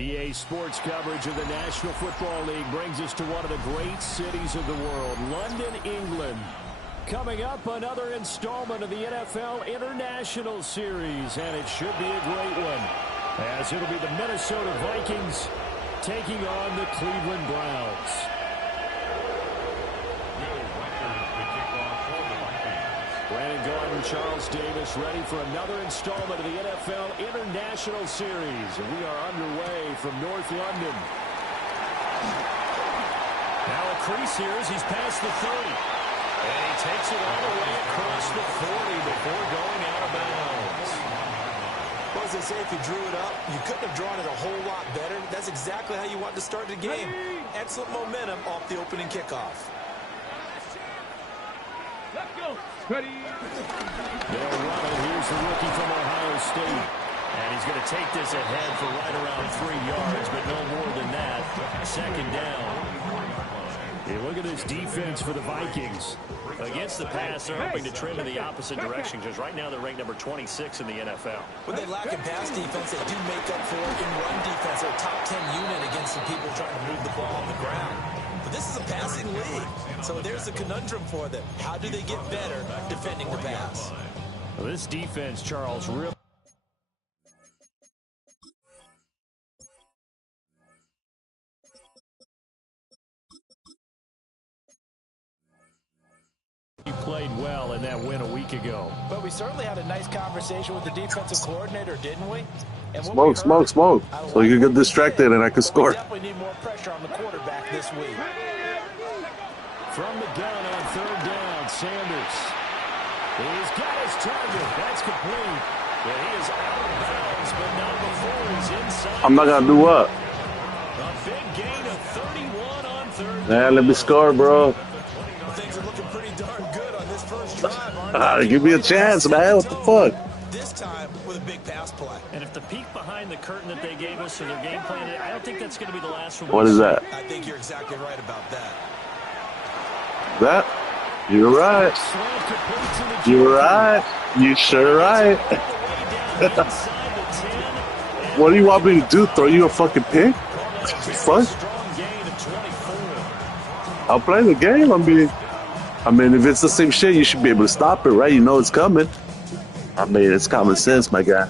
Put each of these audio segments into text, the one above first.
EA Sports coverage of the National Football League brings us to one of the great cities of the world, London, England. Coming up, another installment of the NFL International Series, and it should be a great one, as it'll be the Minnesota Vikings taking on the Cleveland Browns. Brandon Gordon, Charles Davis, ready for another installment of the NFL International Series. And we are underway from North London. Now a crease here as he's past the 30. And he takes it all the way across the 40 before going out of bounds. Well, as they say, if you drew it up, you couldn't have drawn it a whole lot better. That's exactly how you want to start the game. Excellent momentum off the opening kickoff. Let's go. Ready. They'll run it. Here's the rookie from Ohio State. And he's going to take this ahead for right around 3 yards, but no more than that. Second down. Hey, look at this defense for the Vikings. Against the pass, they're hoping to trend in the opposite direction because right now they're ranked number 26 in the NFL. When they lack in pass defense, they do make up for it in run defense. They're a top 10 unit against some people trying to move the ball on the ground. But this is a passing league, so there's a conundrum for them. How do they get better defending the pass? Well, this defense, Charles, really played well in that win a week ago. But we certainly had a nice conversation with the defensive coordinator, didn't we? And smoke. So you can get distracted and I can score. We definitely need more pressure on the quarterback this week. From the gun on third down, Sanders. He's got his target. That's complete. Yeah, he is out of bounds, but not before he's inside. I'm not going to do what? A big gain of 31 on third down. Man, let me score, bro. Things are looking pretty darn good on this first drive. Give me a chance, man. What the fuck? This time with a big pass play. And if the peek behind the curtain that they gave us for their game plan, I don't think that's going to be the last one. What is that? I think you're exactly right about that. You're right. You're right. You sure right. What do you want me to do? Throw you a fucking pick? Fuck. I'll play the game. I mean, if it's the same shit, you should be able to stop it, right? You know it's coming. I mean, it's common sense, my guy.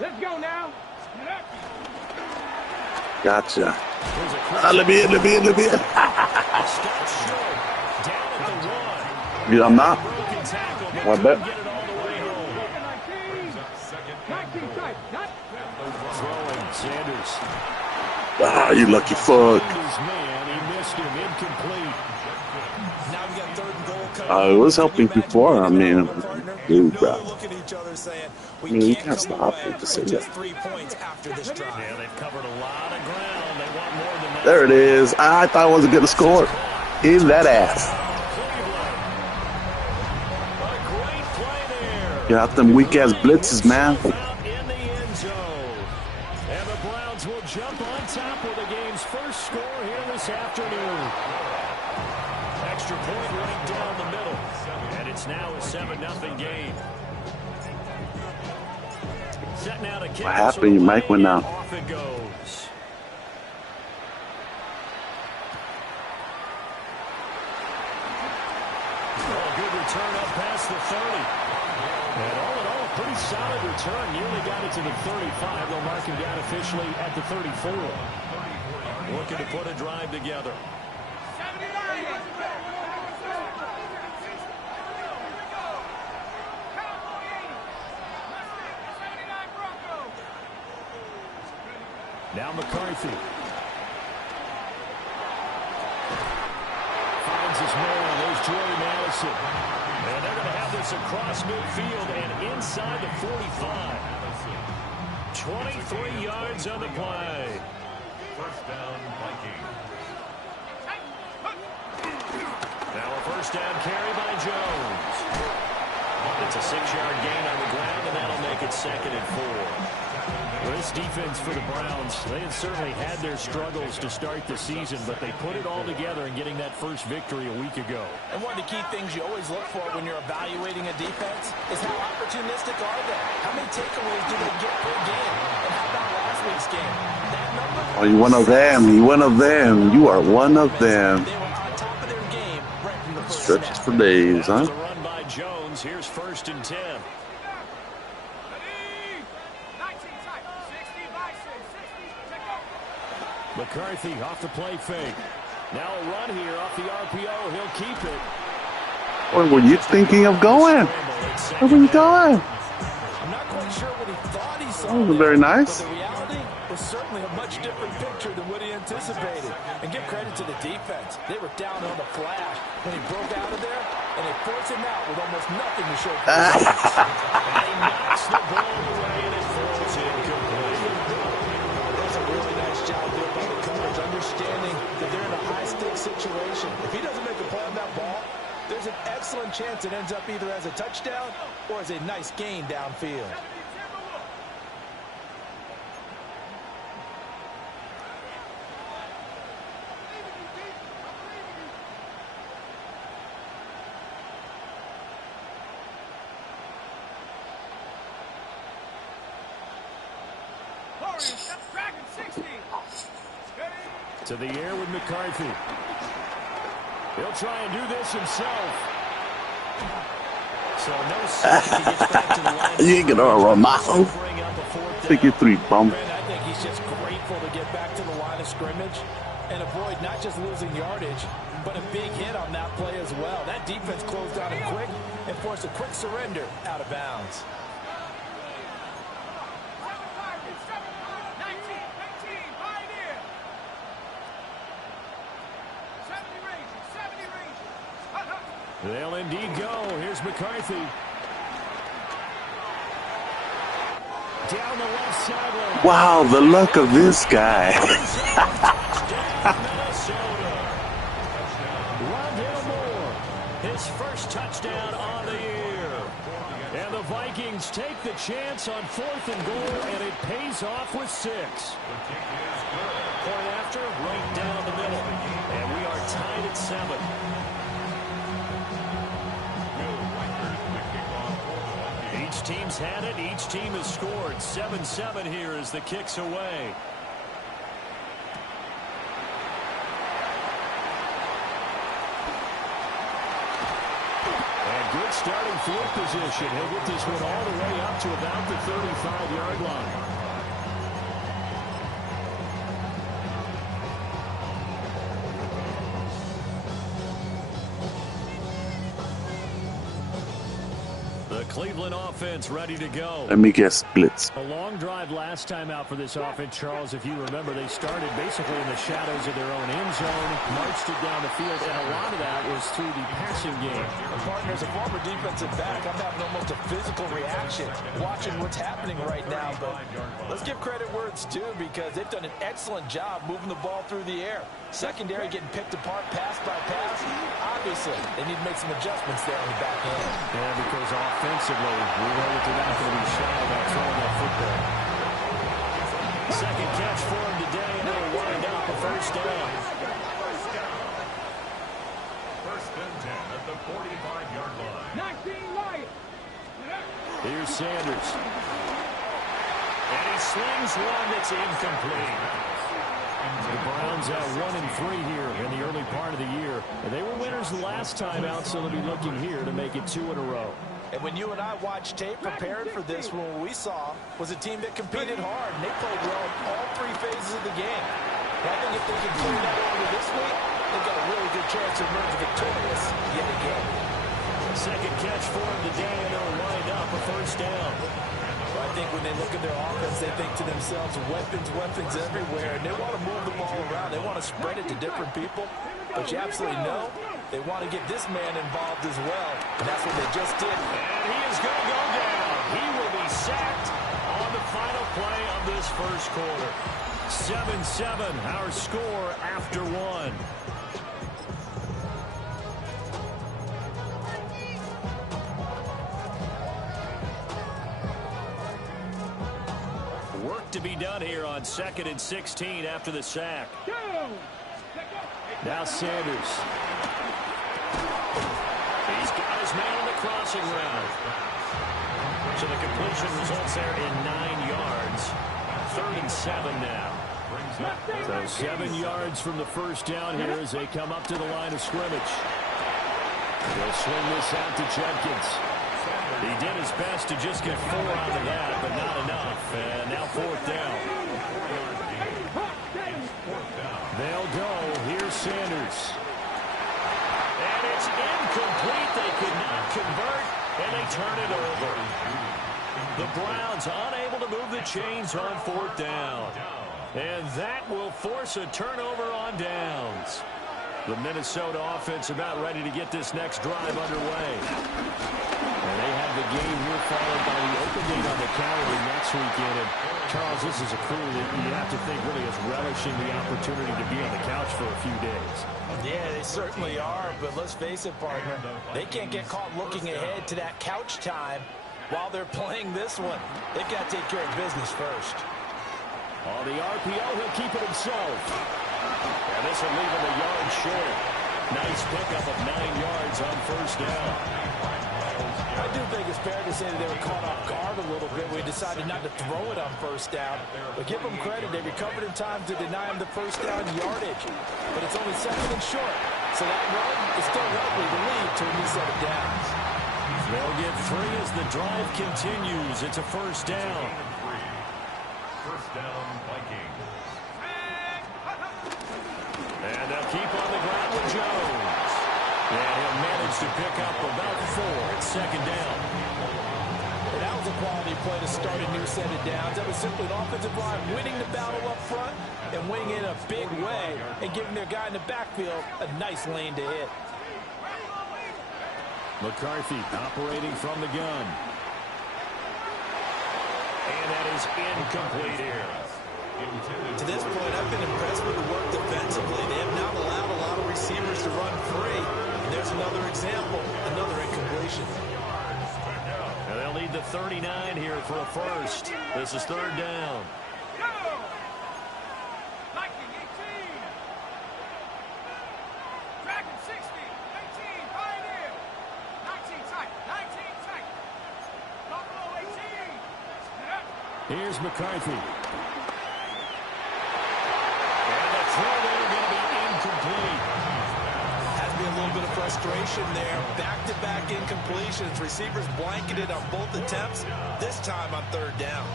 Let's go now. Gotcha. Let me in. Yeah, I'm not. I bet. Ah, you lucky fuck. It was helping before. I mean, dude, bro. I mean, you can't stop it to say that. There it is. I thought I wasn't going to score. In that ass. Get out them weak-ass blitzes, man. And the Browns will jump on top with the game's first score here this afternoon. Extra point running down the middle. And it's now a 7-0 game. Set now to kick. What happened? Your mic went out. Off it goes. Good return up past the 30. And all in all, pretty solid return. Nearly got it to the 35. They'll mark him down officially at the 34. Looking to put a drive together. Now McCarthy. Finds his man. There's Jordy Madison. And they're going to have this across midfield and inside the 45. 23 yards on the play. First down, Vikings. Now a first down carry by Jones. It's a 6-yard gain on the ground, and that'll make it 2nd and 4. Well, this defense for the Browns, they had certainly had their struggles to start the season, but they put it all together in getting that first victory a week ago. And one of the key things you always look for when you're evaluating a defense is how opportunistic are they? How many takeaways do they get per game? And how about last week's game? That number? Oh, you're one of them. You're one of them. You are one of them. They were on top of their game right from the first Stretches snap. for days, huh? That's the run by Jones. Here's 1st and 10. McCarthy off the play fake. Now a run here off the RPO. He'll keep it. Where were you thinking of going? Where were you going? I'm not quite sure what he thought he saw. That was very nice. But the reality was certainly a much different picture than what he anticipated. And give credit to the defense. They were down on the flash when he broke out of there, and they forced him out with almost nothing to show for it. And he knocks the ball away and it throws incomplete. That's a really nice job there by the coverage, understanding that they're in a high-stakes situation. If he doesn't make a play on that ball, there's an excellent chance it ends up either as a touchdown or as a nice gain downfield. To the air with McCarthy. He'll try and do this himself. So no sack. He gets back to the line. You ain't gonna run my home. Take your 3, bum. I think he's just grateful to get back to the line of scrimmage and avoid not just losing yardage, but a big hit on that play as well. That defense closed down him quick and forced a quick surrender out of bounds. They'll indeed go. Here's McCarthy. Down the left sideline. Wow, the luck of this guy. Rondale Moore, his first touchdown on the year. And the Vikings take the chance on 4th and goal, and it pays off with 6. Point after, right down the middle. And we are tied at 7. Each team's had it. Each team has scored. 7-7 here as the kick's away. And good starting field position. He'll get this one all the way up to about the 35-yard line. Cleveland offense ready to go. Let me guess, blitz. A long drive last time out for this offense, Charles. If you remember, they started basically in the shadows of their own end zone, marched it down the field, and a lot of that was through the passing game. Partners, a former defensive back, I'm having almost a physical reaction watching what's happening right now. But let's give credit where it's due, because they've done an excellent job moving the ball through the air. Secondary getting picked apart pass by pass. Obviously, they need to make some adjustments there on the back end. Yeah, because offensively, we know that they're not going to be shy about throwing that football. Second catch for him today, and it'll wind up a first down. First and 10 at the 45-yard line. Here's Sanders. And he slings one that's incomplete. The Browns at 1-3 here in the early part of the year. And they were winners the last time out, so they'll be looking here to make it 2 in a row. And when you and I watched tape preparing for this one, what we saw was a team that competed hard, and they played well in all 3 phases of the game. And I think if they can carry that over this week, they've got a really good chance to emerge victorious yet again. Second catch for him today, and they'll wind up a first down. Well, I think when they look at their offense, they think to themselves, weapons everywhere, and they want to move the ball around. They want to spread it to different people. But you absolutely know they want to get this man involved as well, and that's what they just did. And he is going to go down. He will be sacked on the final play of this first quarter. 7-7, our score after 1. Work to be done here on 2nd and 16 after the sack. Now Sanders. He's got his man on the crossing route. So the completion results there in 9 yards. 3rd and 7 now. So 7 yards from the first down here as they come up to the line of scrimmage. They'll swing this out to Jenkins. He did his best to just get 4 out of that, but not enough. And now 4th down. They'll go. Here's Sanders. And it's incomplete. They could not convert, and they turn it over. The Browns unable to move the chains on 4th down. And that will force a turnover on downs. The Minnesota offense about ready to get this next drive underway. And they have the game here followed by the open date on the calendar next weekend. And Charles, this is a crew that you have to think really is relishing the opportunity to be on the couch for a few days. Yeah, they certainly are, but let's face it, partner. They can't get caught looking ahead to that couch time while they're playing this one. They've got to take care of business first. On the RPO, he'll keep it himself. And this will leave him a yard short. Nice pickup of 9 yards on 1st down. I do think it's fair to say that they were caught off guard a little bit. We decided not to throw it on 1st down. But give them credit. They recovered in time to deny him the 1st down yardage. But it's only 2nd and short. So that run is still likely to lead to a new set of downs. They'll get 3 as the drive continues. It's a 1st down. 1st down, Vikings. And they'll keep on the ground with Jones. And he'll manage to pick up about 4 at 2nd down. And that was a quality play to start a new set of downs. That was simply an offensive line winning the battle up front and winning in a big way and giving their guy in the backfield a nice lane to hit. McCarthy operating from the gun. And that is incomplete here. To this point, I've been impressed with the work defensively. They have not allowed a lot of receivers to run free. And there's another example, another incompletion. And they'll need the 39 here for a first. This is 3rd down. Here's McCarthy. And the throw there going to be incomplete. Has to be a little bit of frustration there. Back-to-back incompletions. Receivers blanketed on both attempts, this time on 3rd down.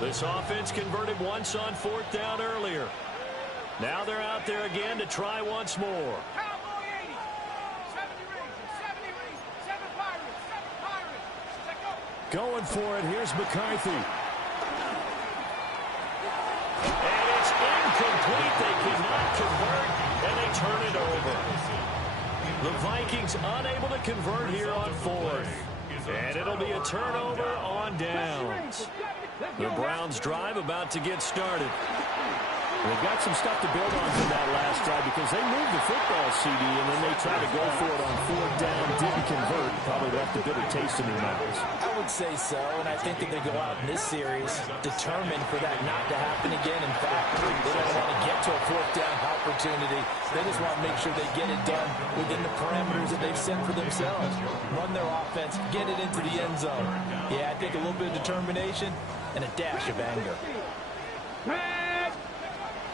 This offense converted once on 4th down earlier. Now they're out there again to try once more. Going for it. Here's McCarthy. And it's incomplete. They cannot convert, and they turn it over. The Vikings unable to convert here on 4th. And it'll be a turnover on downs. The Browns drive about to get started. They've got some stuff to build on from that last drive because they moved the football, CD, and then they tried to go for it on 4th down, didn't convert, probably left a bitter taste in their mouths. I would say so, and I think that they go out in this series determined for that not to happen again. In fact, they don't want to get to a 4th down opportunity. They just want to make sure they get it done within the parameters that they've set for themselves. Run their offense, get it into the end zone. Yeah, I think a little bit of determination and a dash of anger.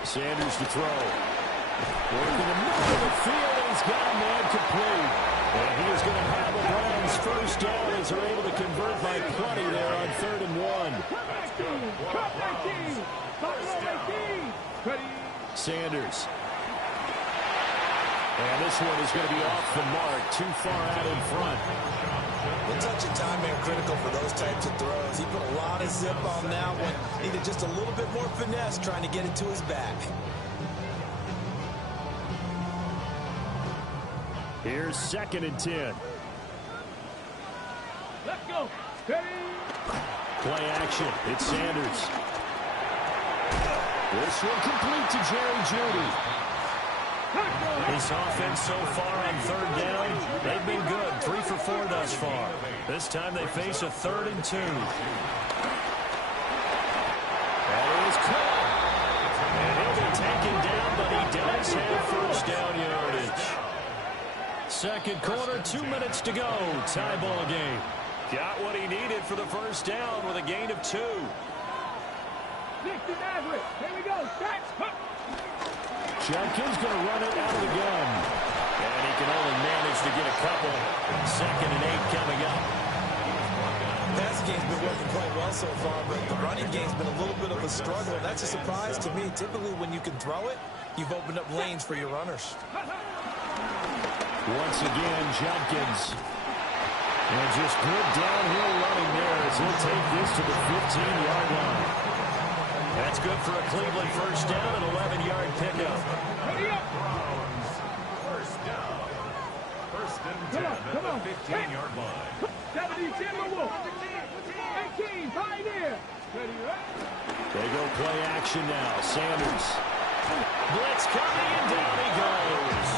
Sanders to throw. Working the middle of the field, and he's got a man complete. And he is going to have the Browns 1st down as they're able to convert by plenty there on 3rd and 1. Sanders. And this one is going to be off the mark, too far out in front. The touch of time are critical for those types of throws. He put a lot of zip on that one. Needed just a little bit more finesse trying to get it to his back. Here's 2nd and 10. Let's go. Play action. It's Sanders. This one complete to Jerry Jeudy. This offense so far on 3rd down, they've been good. 3 for 4 thus far. This time they face a 3rd and 2. Second quarter, 2 minutes to go. Tie ball game. Got what he needed for the first down with a gain of 2. 60 Nazareth. Here we go. Jenkins going to run it out of the gun. And he can only manage to get a couple. 2nd and 8 coming up. Passing game's been working quite well so far, but the running game's been a little bit of a struggle. And that's a surprise to me. Typically, when you can throw it, you've opened up lanes for your runners. Once again, Jenkins. And just good downhill running there as he'll take this to the 15-yard line. That's good for a Cleveland first down and 11-yard pickup. First down. First and 10 at the 15-yard line. 70 Timberwolves. 18 Pioneer. They go play action now. Sanders. Blitz coming and down he goes.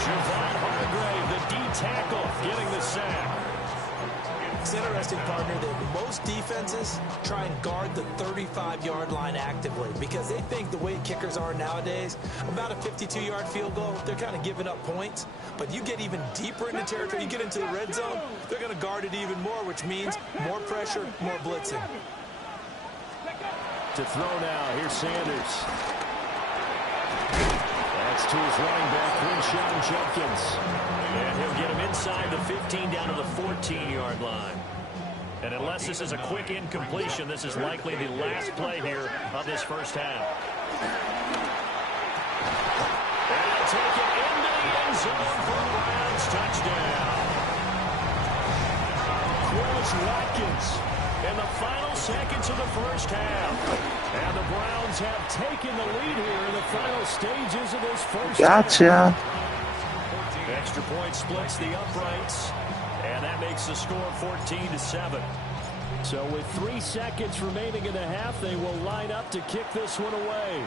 Javon Hargrave, the D tackle, getting the sack. It's interesting, partner, that most defenses try and guard the 35-yard line actively because they think the way kickers are nowadays, about a 52-yard field goal, they're kind of giving up points. But you get even deeper into territory, you get into the red zone, they're going to guard it even more, which means more pressure, more blitzing. To throw now, here's Sanders. That's to his running back, Quinshon Jenkins. And he'll get him inside the 15 down to the 14-yard line. And unless this is a quick incompletion, this is likely the last play here of this first half. And he'll take it into the end zone for a Browns touchdown. Quez Watkins in the final seconds of the first half. And the Browns have taken the lead here in the final stages of this first half. Gotcha. Extra point splits the uprights, and that makes the score 14-7. So with 3 seconds remaining in the half, they will line up to kick this one away.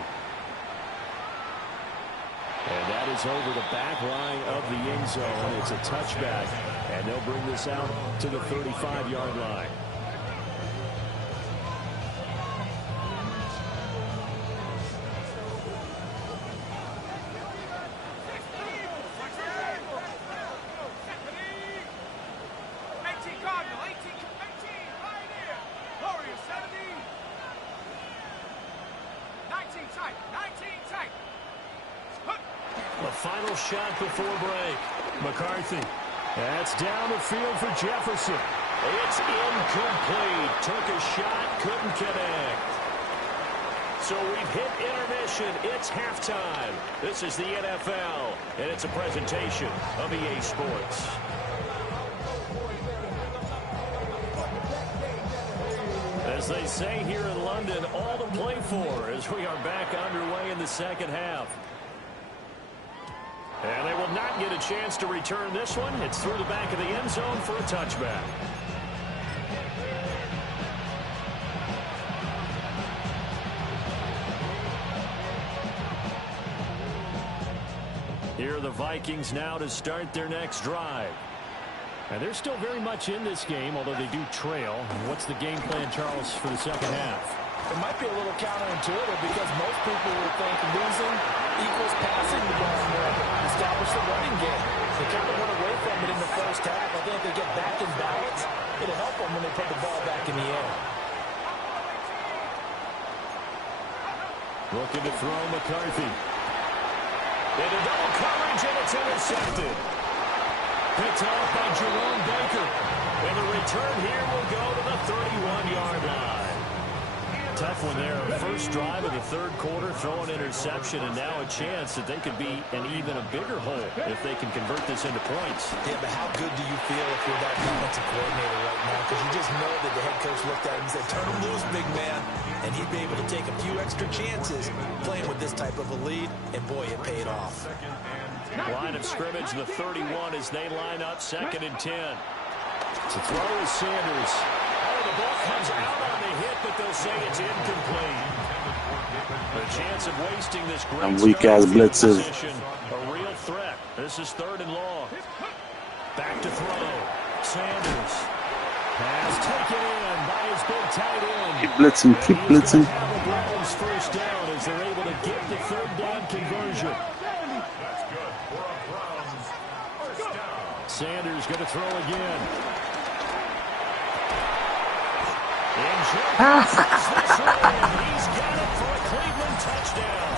And that is over the back line of the end zone. It's a touchback, and they'll bring this out to the 35-yard line. Final shot before break. McCarthy. That's down the field for Jefferson. It's incomplete. Took a shot, couldn't connect. So we've hit intermission. It's halftime. This is the NFL, and it's a presentation of EA Sports. As they say here in London, all to play for as we are back underway in the second half. And they will not get a chance to return this one. It's through the back of the end zone for a touchback. Here are the Vikings now to start their next drive. And they're still very much in this game, although they do trail. What's the game plan, Charles, for the second half? It might be a little counterintuitive because most people would think losing equals passing the ball more. Establish the running game. They kind of went away from it in the first half. I think if they get back in balance, it'll help them when they put the ball back in the air. Looking to throw McCarthy. Into double coverage, and it's intercepted. Picked off by Jerome Baker. And the return here will go to the 31-yard line. Tough one there. First drive of the third quarter, throw an interception, and now a chance that they could be an even a bigger hole if they can convert this into points. Yeah, but how good do you feel if you're that defensive coordinator right now? Because you just know that the head coach looked at him and said, turn him loose, big man. And he'd be able to take a few extra chances playing with this type of a lead, and boy, it paid off. Line of scrimmage, the 31 as they line up, 2nd and 10. To throw is Sanders. The ball comes out on the hit, but they'll say it's incomplete. The chance of wasting this great weak-ass blitzes. A real threat. This is 3rd and long. Back to throw. Sanders. Pass taken in by his big tight end. Keep blitzing, keep blitzing. The Browns first down as they're able to get the 3rd down conversion. That's good for a Browns Sanders going to throw again. He's got it for a Cleveland touchdown.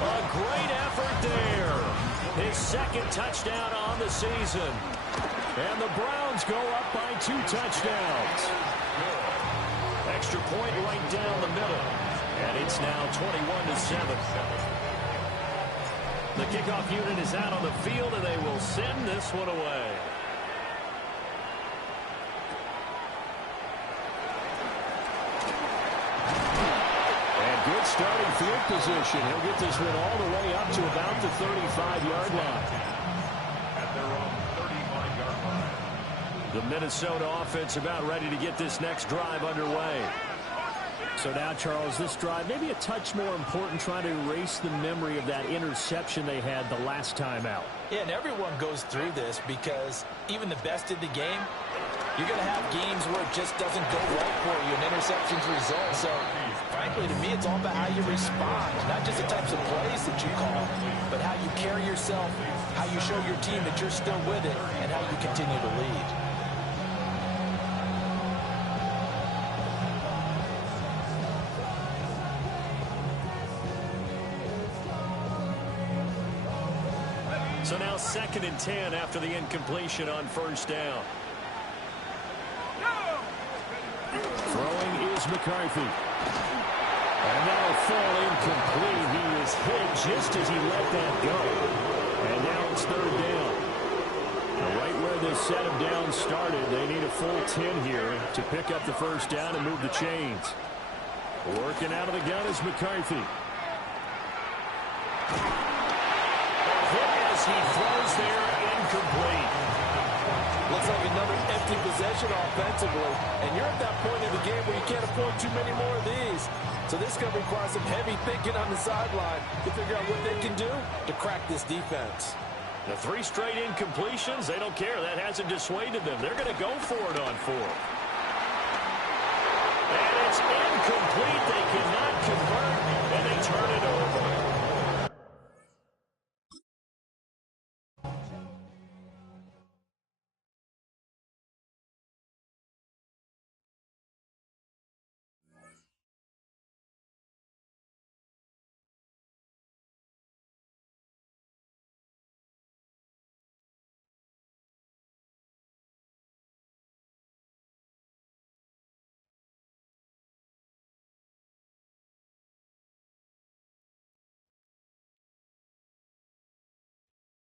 A great effort there. His second touchdown on the season. And the Browns go up by 2 touchdowns. Extra point right down the middle. And it's now 21-7. The kickoff unit is out on the field, and they will send this one away. And good starting field position. He'll get this one all the way up to about the 35-yard line. At their own 35-yard line. The Minnesota offense about ready to get this next drive underway. So now, Charles, this drive maybe a touch more important, trying to erase the memory of that interception they had the last time out. Yeah, and everyone goes through this because even the best in the game, you're going to have games where it just doesn't go right for you, and interceptions result. So, frankly, to me, it's all about how you respond, not just the types of plays that you call, but how you carry yourself, how you show your team that you're still with it, and how you continue to lead. So now 2nd and 10 after the incompletion on first down. Throwing is McCarthy. And that'll fall incomplete. He was hit just as he let that go. And now it's 3rd down. Right where this set of downs started, they need a full 10 here to pick up the first down and move the chains. Working out of the gun is McCarthy. He throws there, incomplete. Looks like another empty possession offensively. And you're at that point in the game where you can't afford too many more of these. So this is going to require some heavy thinking on the sideline to figure out what they can do to crack this defense. The 3 straight incompletions, they don't care. That hasn't dissuaded them. They're going to go for it on 4th. And it's incomplete.